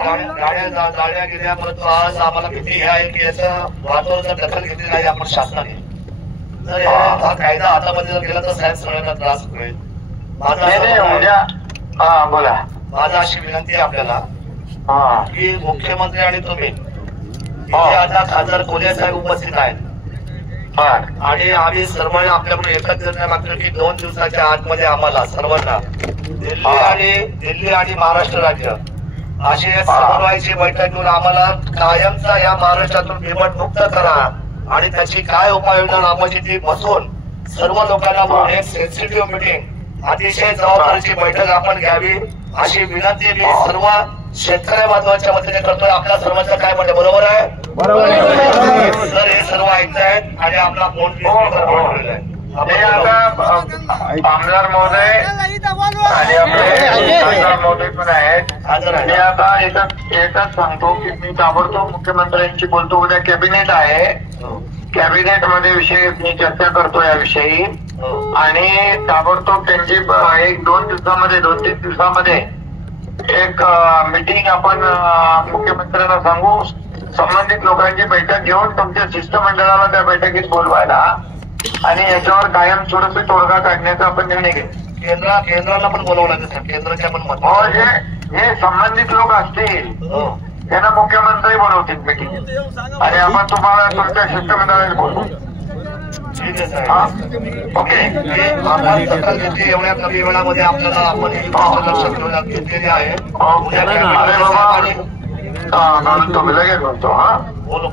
गाड्या जाळल्या गेल्या, परंतु आज आम्हाला भीती ही आहे की याचं वातावरण जर दखल घेतली नाही आपण शासनाने, तर हा कायदा हातामध्ये जर गेला तर साहेब सगळ्यांना त्रास होईल. माझा अशी विनंती आहे आपल्याला की मुख्यमंत्री आणि तुम्ही इथे आता खासदार कोल्हे साहेब उपस्थित आहेत आणि आम्ही सर्वांनी आपल्याकडून एकच निर्णय मागतो की 2 दिवसाच्या आतमध्ये आम्हाला सर्वांना दिल्ली आणि महाराष्ट्र राज्य अशी समन्वयाची बैठक घेऊन आम्हाला कायमचा या महाराष्ट्रातून बिबट मुक्त करा आणि त्याची काय उपाययोजना राबवायची ती बसून सर्व लोकांना बोलून एक सेन्सिटिव्ह मिटिंग अतिशय जबाबदारीची बैठक आपण घ्यावी अशी विनंती मी सर्व शेतकरी बांधवांच्या वतीने करतोय. आपल्या सर्वांचं काय म्हणते, बरोबर आहे? सर हे सर्व ऐकतायत आणि आपला फोन आमदार महोदय आणि आपले महोदय पण आहेत. मी आता एकच सांगतो की मी ताबडतोब मुख्यमंत्र्यांशी बोलतो. उद्या कॅबिनेट आहे, कॅबिनेट मध्ये विषय मी चर्चा करतो याविषयी आणि ताबडतोब त्यांची 2-3 दिवसामध्ये एक मीटिंग आपण मुख्यमंत्र्यांना सांगू. संबंधित लोकांची बैठक घेऊन तुमच्या शिष्टमंडळाला त्या बैठकीत बोलवायला आणि याच्यावर कायमस्वरूपी तोडगा काढण्याचा आपण निर्णय घेऊ. केंद्राला पण बोलवलं लागेल, केंद्राच्या पण मत. हो, जे संबंधित लोक असतील त्यांना मुख्यमंत्री बोलवतील मीटिंग आणि आपण तुम्हाला तुमच्या शिष्टमंडळाला बोलवू. ठीक आहे साहेब. ओके, एवढ्या कमी वेळामध्ये आपल्याला आपण लक्ष घेतलेले आहे. तुम्ही लगेच म्हणतो. हा, बोलू.